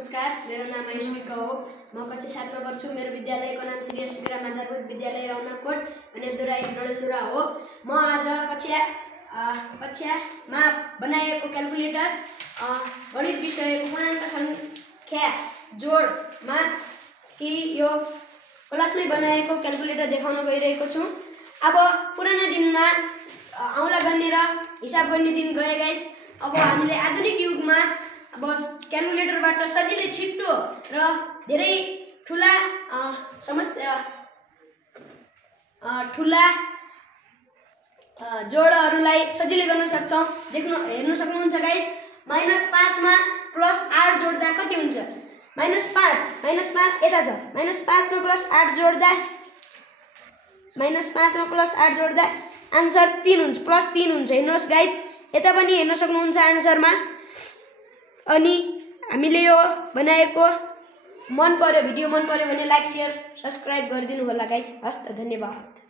नमस्कार, मेरो नाम आयुष्मिका हो। म कक्षा 7 मा पढ्छु। मेरो विद्यालयको नाम श्री शिखर माध्यमिक विद्यालय रौनककोट अनेबदुरा डडेलधुरा हो। म आज कक्षामा बनाएको क्याल्कुलेटर गणित विषयको पूर्णाङ्क संख्या जोडमा कि यो क्लासमै बनाएको क्याल्कुलेटर देखाउन गइरहेको छु। अब पुराना दिनमा औँला गर्ने र हिसाब गर्ने दिन गए गाइस। अब हामीले आधुनिक युगमा अब क्याल्कुलेटरबाट सजिलै छिट्टो र धेरै ठुला जोडहरूलाई सजिलै गर्न सक्छौं। हेर्न सक्नुहुन्छ गाइस। -5 मा +8 जोड्दा कति हुन्छ? -5 यता छ। -5 मा +8 जोड्दा आन्सर 3 हुन्छ, +3 हुन्छ। हेर्नुहोस् गाइस, यता पनि हेर्न सक्नुहुन्छ आन्सरमा। अनि हामीले यो बनाएको भिडियो मन पर्यो भने लाइक, शेयर, सब्स्क्राइब गरिदिनु होला गाइस। हस्त, धन्यवाद।